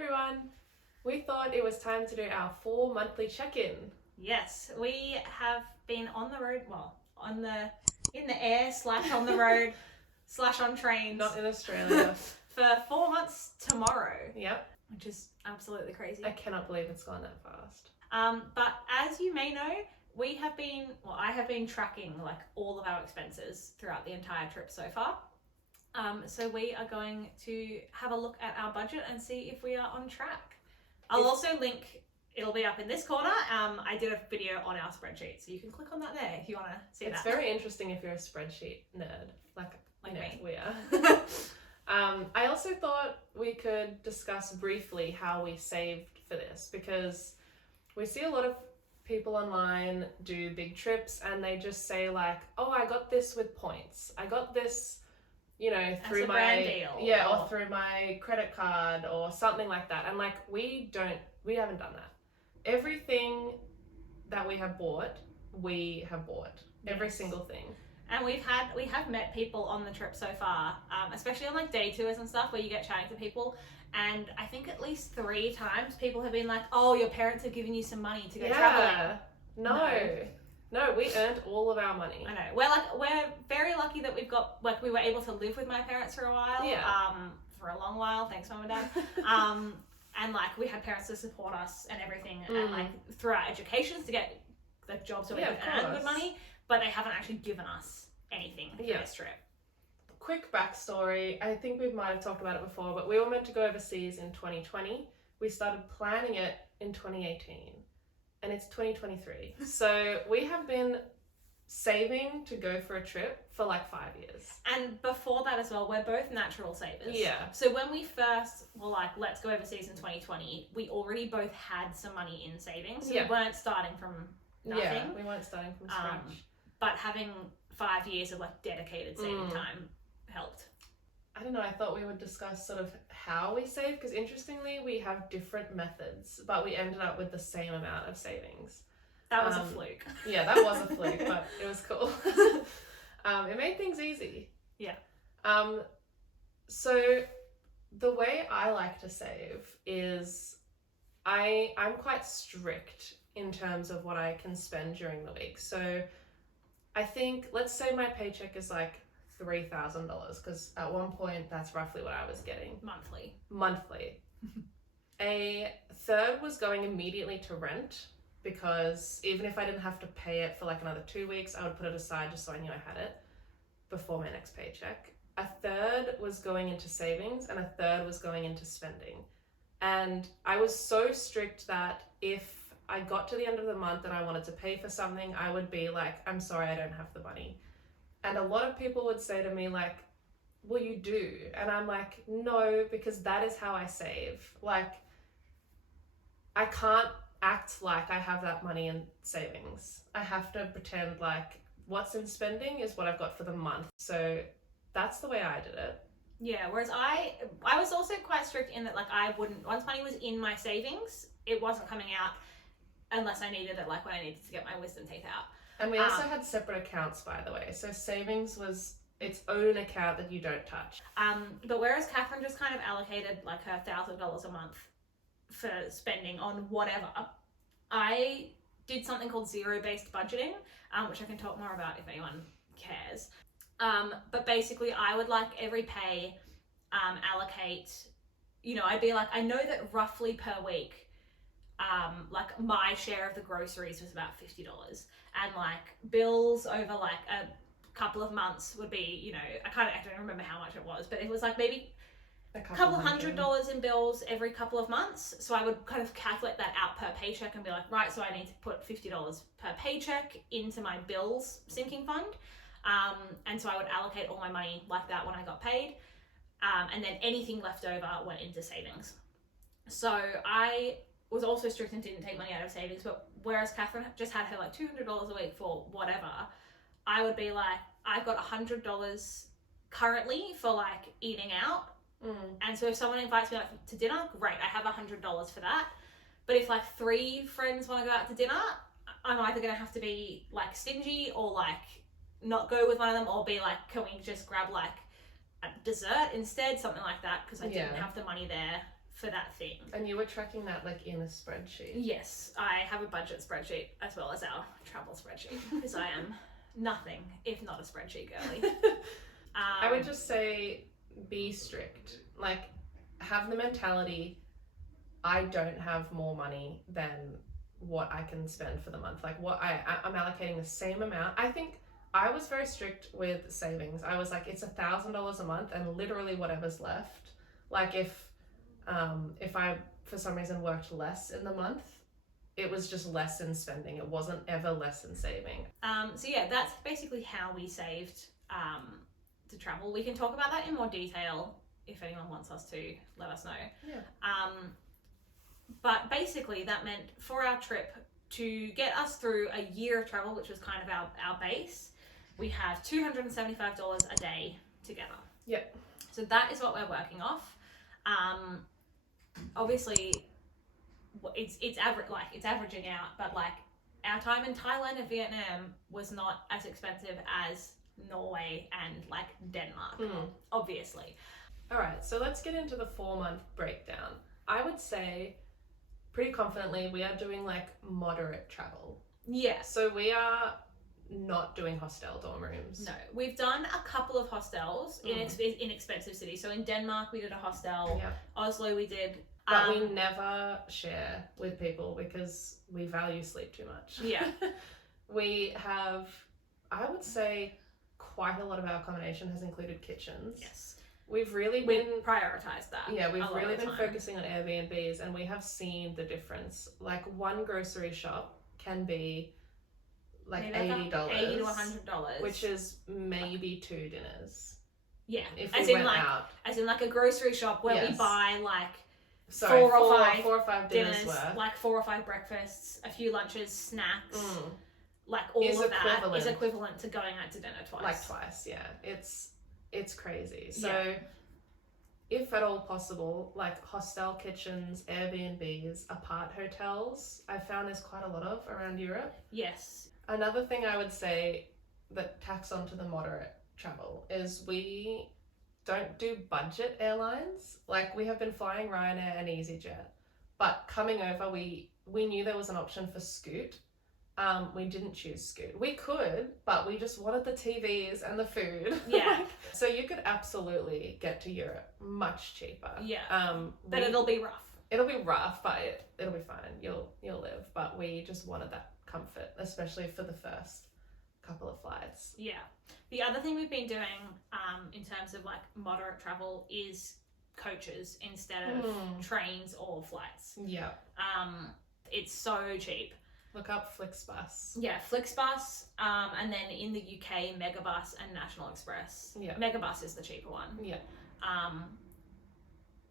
everyone! We thought it was time to do our 4 monthly check-in. Yes, we have been on the road, in the air / on the road / on trains. Not in Australia. For 4 months tomorrow. Yep. Which is absolutely crazy. I cannot believe it's gone that fast. But as you may know, I have been tracking all of our expenses throughout the entire trip so far. So we are going to have a look at our budget and see if we are on track. I'll also link, it'll be up in this corner. I did a video on our spreadsheet, so you can click on that there if you want to see that. It's very interesting if you're a spreadsheet nerd, like me. We are. I also thought we could discuss briefly how we saved for this, because we see a lot of people online do big trips and they just say oh, I got this with points. I got this, through my brand deal. or through my credit card or something like that. And we haven't done that. Everything that we have bought. Every Yes. single thing. And we have met people on the trip so far, especially on day tours and stuff where you get chatting to people. And I think at least 3 times people have been like, "Oh, your parents have given you some money to go traveling." No, we earned all of our money. I know. We're very lucky that we've got we were able to live with my parents for a while. Yeah. For a long while. Thanks, Mum and Dad. And we had parents to support us and everything, and through our educations to get the jobs so we could earn good money. But they haven't actually given us anything for this trip. Quick backstory. I think we might have talked about it before, but we were meant to go overseas in 2020. We started planning it in 2018. And it's 2023. So we have been saving to go for a trip for 5 years. And before that as well, we're both natural savers. Yeah. So when we first were let's go overseas in 2020, we already both had some money in savings. So we weren't starting from nothing. Yeah, we weren't starting from scratch. But having 5 years of dedicated saving time helped. I don't know, I thought we would discuss sort of how we save, because interestingly we have different methods, but we ended up with the same amount of savings. That was a fluke. Yeah, that was a fluke, but it was cool. It made things easy. Yeah. So the way I like to save is I'm quite strict in terms of what I can spend during the week. So I think, let's say my paycheck is $3,000, because at one point that's roughly what I was getting. Monthly. A third was going immediately to rent, because even if I didn't have to pay it for another 2 weeks, I would put it aside just so I knew I had it before my next paycheck. A third was going into savings, and a third was going into spending. And I was so strict that if I got to the end of the month and I wanted to pay for something, I would be I'm sorry, I don't have the money. And a lot of people would say to me well, you do. And I'm no, because that is how I save. I can't act like I have that money in savings. I have to pretend what's in spending is what I've got for the month. So that's the way I did it. Yeah, whereas I was also quite strict in that I wouldn't, once money was in my savings, it wasn't coming out unless I needed it, when I needed to get my wisdom teeth out. And we also had separate accounts, by the way. So savings was its own account that you don't touch. But whereas Catherine just kind of allocated her $1,000 a month for spending on whatever, I did something called zero-based budgeting, which I can talk more about if anyone cares. But basically I would every pay allocate, I'd be I know that roughly per week, my share of the groceries was about $50, and bills over a couple of months would be, I don't remember how much it was, but it was maybe a couple $100 in bills every couple of months. So I would kind of calculate that out per paycheck and be right, so I need to put $50 per paycheck into my bills sinking fund. And so I would allocate all my money like that when I got paid. And then anything left over went into savings. So I was also strict and didn't take money out of savings, but whereas Catherine just had her $200 a week for whatever, I would be I've got $100 currently for eating out. And so if someone invites me to dinner, great, I have $100 for that. But if 3 friends want to go out to dinner, I'm either going to have to be stingy or not go with one of them, or be can we just grab a dessert instead, something like that, because I didn't have the money there for that thing. And you were tracking that like in a spreadsheet. Yes, I have a budget spreadsheet as well as our travel spreadsheet because I am nothing if not a spreadsheet girly. I would just say be strict. Like, have the mentality, I don't have more money than what I can spend for the month. Like, I'm allocating the same amount. I think I was very strict with savings. I was like, it's $1,000 a month and literally whatever's left. Like, if I for some reason worked less in the month, it was just less in spending. It wasn't ever less in saving. So yeah, that's basically how we saved to travel. We can talk about that in more detail if anyone wants us to. Let us know. Yeah. But basically that meant for our trip to get us through a year of travel, which was kind of our base, we have $275 a day together. Yep. So that is what we're working off. Obviously it's averaging out, but like our time in Thailand and Vietnam was not as expensive as Norway and like Denmark, obviously. All right, so let's get into the 4-month breakdown. I would say pretty confidently we are doing like moderate travel. Yeah. So we are not doing hostel dorm rooms. No, we've done a couple of hostels in inexpensive cities. So in Denmark we did a hostel. Yeah. Oslo we did. But we never share with people because we value sleep too much. Yeah. We have, I would say, quite a lot of our accommodation has included kitchens. Yes. We've prioritized that. Yeah, we've really been focusing on Airbnbs, and we have seen the difference. Like, one grocery shop can be like $80. $80 to $100. Which is maybe 2 dinners. Yeah. If we went out. As in like a grocery shop where we buy like four or five dinners worth. Like 4 or 5 breakfasts, a few lunches, snacks. Like all of that is equivalent to going out to dinner twice. Like twice, yeah. It's crazy. So if at all possible, like hostel kitchens, Airbnbs, apart hotels, I've found there's quite a lot of around Europe. Yes. Another thing I would say that tacks onto the moderate travel is we don't do budget airlines. Like, we have been flying Ryanair and EasyJet, but coming over we knew there was an option for Scoot. We didn't choose Scoot. We could, but we just wanted the TVs and the food. Yeah. So you could absolutely get to Europe much cheaper. Yeah. But it'll be rough. It'll be rough, but it'll be fine. You'll live. But we just wanted that comfort, especially for the first couple of flights. Yeah. The other thing we've been doing in terms of like moderate travel is coaches instead of trains or flights. Yeah. It's so cheap. Look up Flixbus. Yeah, Flixbus, and then in the UK, Megabus and National Express. Yeah. Megabus is the cheaper one. Yeah.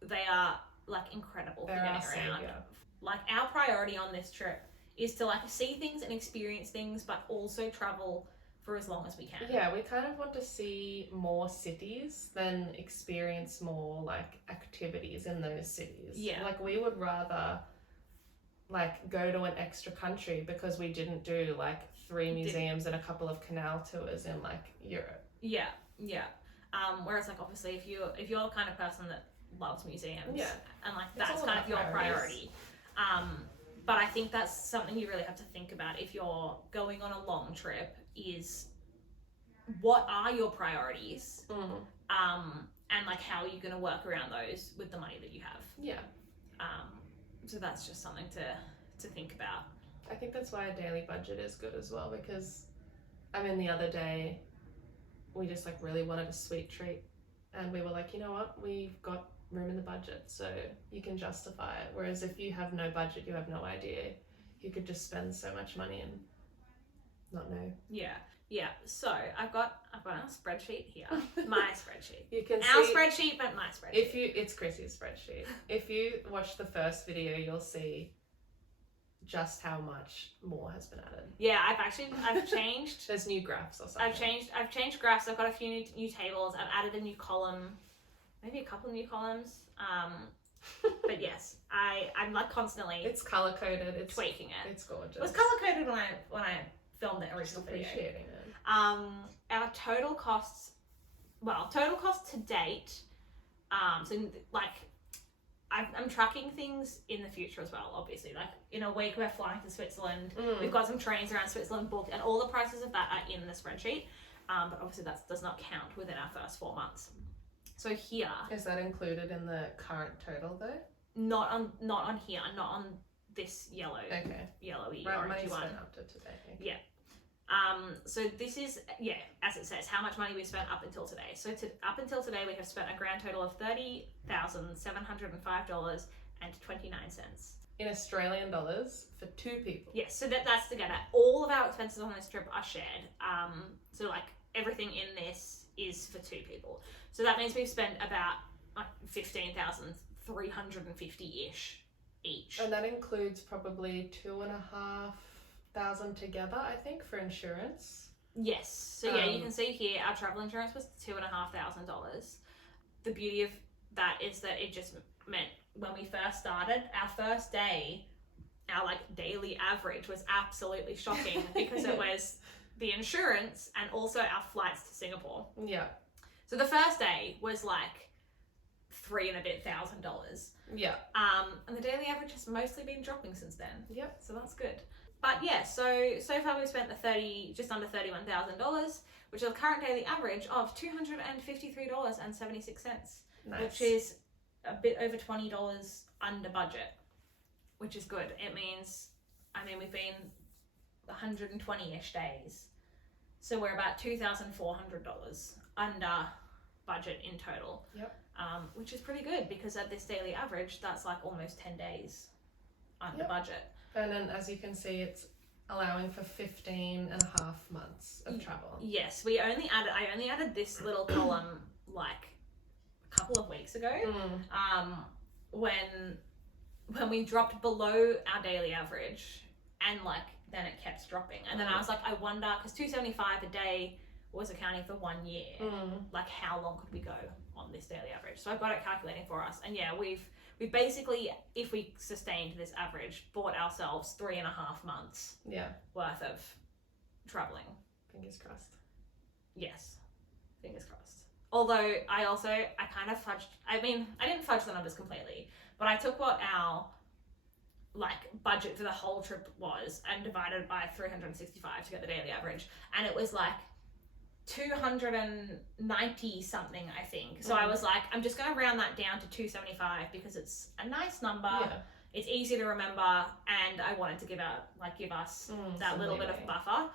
They are like incredible for getting around. Savior. Like, our priority on this trip is to like see things and experience things, but also travel for as long as we can. Yeah, we kind of want to see more cities than experience more like activities in those cities. Yeah. Like, we would rather like go to an extra country because we didn't do like 3 museums and a couple of canal tours in like Europe. Yeah. Whereas like obviously if you're the kind of person that loves museums, and like that's kind of your priority. But I think that's something you really have to think about if you're going on a long trip is what are your priorities? And like how are you going to work around those with the money that you have? Yeah. So that's just something to think about. I think that's why a daily budget is good as well, because I mean the other day we just like really wanted a sweet treat and we were like, you know what, we've got room in the budget, so you can justify it. Whereas if you have no budget, you have no idea. You could just spend so much money and not know. Yeah. So I've got a spreadsheet here. My spreadsheet. You can our see, spreadsheet, but my spreadsheet. It's Krissie's spreadsheet. If you watch the first video, you'll see just how much more has been added. Yeah, I've changed. There's new graphs or something. I've changed graphs. I've got a few new tables. I've added a new column, maybe a couple of new columns. But yes, I'm like constantly. It's color coded. It's tweaking it. It's gorgeous. It was color coded when I filmed the original video. Appreciating it. Our total costs to date. So like I'm tracking things in the future as well, obviously. Like, in a week, we're flying to Switzerland. Mm. We've got some trains around Switzerland booked, and all the prices of that are in the spreadsheet. But obviously, that does not count within our first 4 months. So here... Is that included in the current total, though? Not on here, not on this yellow, Okay. yellowy, Right, orangey money one. spent up to today. Okay. Yeah. So this is, as it says, how much money we spent up until today. So up until today, we have spent a grand total of $30,705.29. In Australian dollars for 2 people. Yes, so that's to get at. All of our expenses on this trip are shared. So like everything in this is for 2 people. So that means we've spent about like 15,350-ish each. And that includes probably 2,500 together, I think, for insurance. Yes. So you can see here our travel insurance was $2,500. The beauty of that is that it just meant when we first started, our first day, our like daily average was absolutely shocking because it was the insurance and also our flights to Singapore. Yeah. So the first day was like $3,000 and a bit. Yeah. And the daily average has mostly been dropping since then. Yep. So that's good. But yeah, so far we've spent just under $31,000, which is a current daily average of $253.76, Nice. which is a bit over $20 under budget, which is good. It means, we've been 120-ish days, so we're about $2,400 under budget in total. Yep. Which is pretty good because at this daily average, that's like almost 10 days under budget. And then, as you can see, it's allowing for 15 and a half months of travel. Yes, I only added this little column like a couple of weeks ago. When we dropped below our daily average, and like then it kept dropping, and then I was like, I wonder, because $275 a day was accounting for 1 year, like how long could we go on this daily average? So I got it calculating for us, and yeah, we've basically, if we sustained this average, bought ourselves 3.5 months worth of traveling. Fingers crossed. Yes, fingers crossed. Although I kind of fudged, I didn't fudge the numbers completely, but I took what our like budget for the whole trip was and divided by 365 to get the daily average, and it was like 290 something, I think. So I was like, I'm just going to round that down to 275 because it's a nice number. It's easy to remember, and I wanted to give us that little bit of buffer.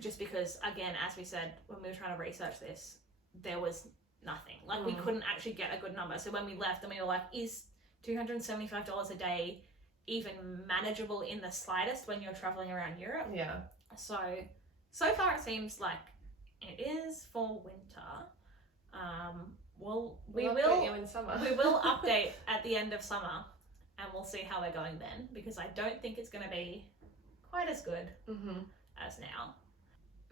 Just because, again, as we said, when we were trying to research this, there was nothing. Like, we couldn't actually get a good number. So when we left, and we were like, is $275 a day even manageable in the slightest when you're traveling around Europe? Yeah. So far it seems like it is for winter. We will you in summer. we will update at the end of summer, and we'll see how we're going then, because I don't think it's going to be quite as good as now.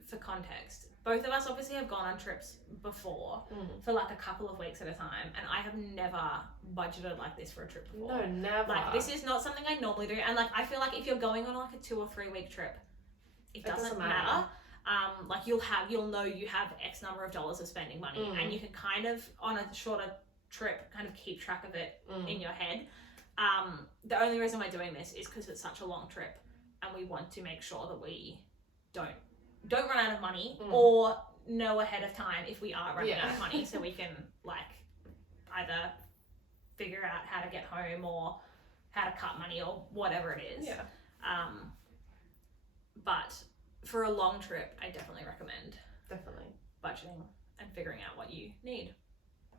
For context, both of us obviously have gone on trips before for like a couple of weeks at a time, and I have never budgeted like this for a trip before. No, never. Like, this is not something I normally do, and like I feel like if you're going on like a 2 or 3 week trip, it doesn't matter. Like you'll know you have X number of dollars of spending money, and you can kind of, on a shorter trip, kind of keep track of it in your head. The only reason we're doing this is because it's such a long trip, and we want to make sure that we don't run out of money, or know ahead of time if we are running out of money, so we can like either figure out how to get home or how to cut money or whatever it is. But for a long trip, I definitely recommend budgeting and figuring out what you need.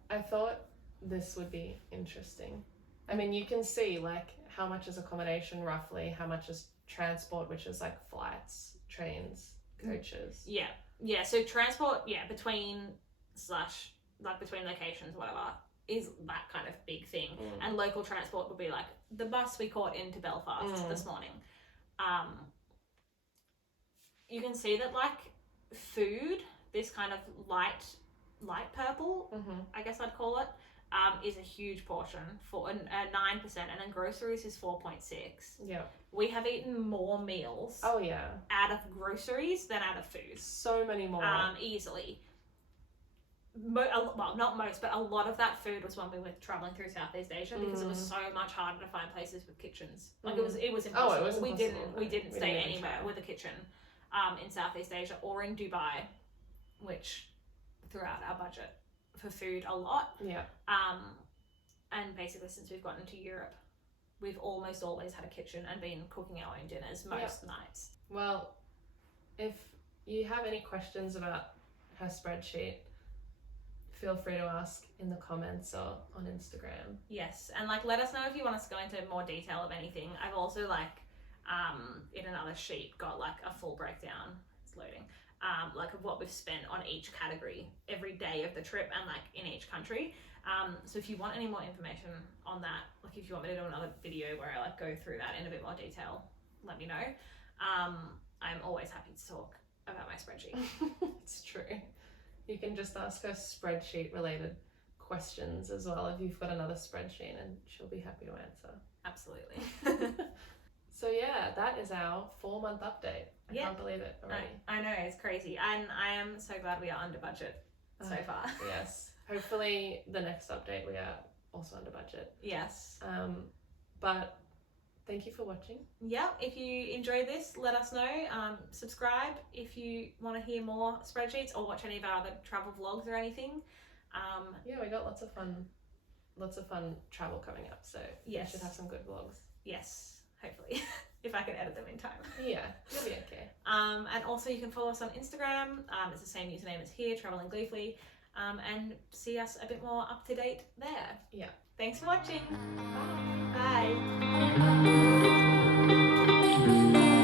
I thought this would be interesting. I mean, you can see like how much is accommodation roughly, how much is transport, which is like flights, trains, coaches. Yeah. So transport, between locations, whatever, is that kind of big thing. And local transport would be like the bus we caught into Belfast this morning. You can see that like food, this kind of light purple, I guess I'd call it, is a huge portion for 9%, and then groceries is 4.6. Yeah. We have eaten more meals out of groceries than out of food. So many more. Easily. well, not most, but a lot of that food was when we were traveling through Southeast Asia, because it was so much harder to find places with kitchens. Like it was impossible. Oh, it was we impossible. didn't stay even anywhere try. with a kitchen in Southeast Asia or in Dubai, which threw out our budget for food a lot. Yeah. And basically since we've gotten to Europe, we've almost always had a kitchen and been cooking our own dinners most nights. Well, if you have any questions about her spreadsheet, feel free to ask in the comments or on Instagram. Yes, and like let us know if you want us to go into more detail of anything. I've also like in another sheet got like a full breakdown. It's loading. Like of what we've spent on each category every day of the trip and like in each country. So if you want any more information on that, like if you want me to do another video where I like go through that in a bit more detail, let me know. I'm always happy to talk about my spreadsheet. It's true. You can just ask her spreadsheet related questions as well if you've got another spreadsheet, and she'll be happy to answer. Absolutely. So yeah, that is our 4-month update. I can't believe it already. I know, it's crazy. And I am so glad we are under budget so far. Yes. Hopefully the next update we are also under budget. Yes. But thank you for watching. Yeah, if you enjoyed this, let us know. Subscribe if you want to hear more spreadsheets or watch any of our other travel vlogs or anything. Yeah, we got lots of fun travel coming up, so yes, we should have some good vlogs. Yes, hopefully, if I can edit them in time. Yeah, you'll be okay. And also you can follow us on Instagram. It's the same username as here, Traveling Gleefully, and see us a bit more up to date there. Yeah. Thanks for watching. Bye. Bye.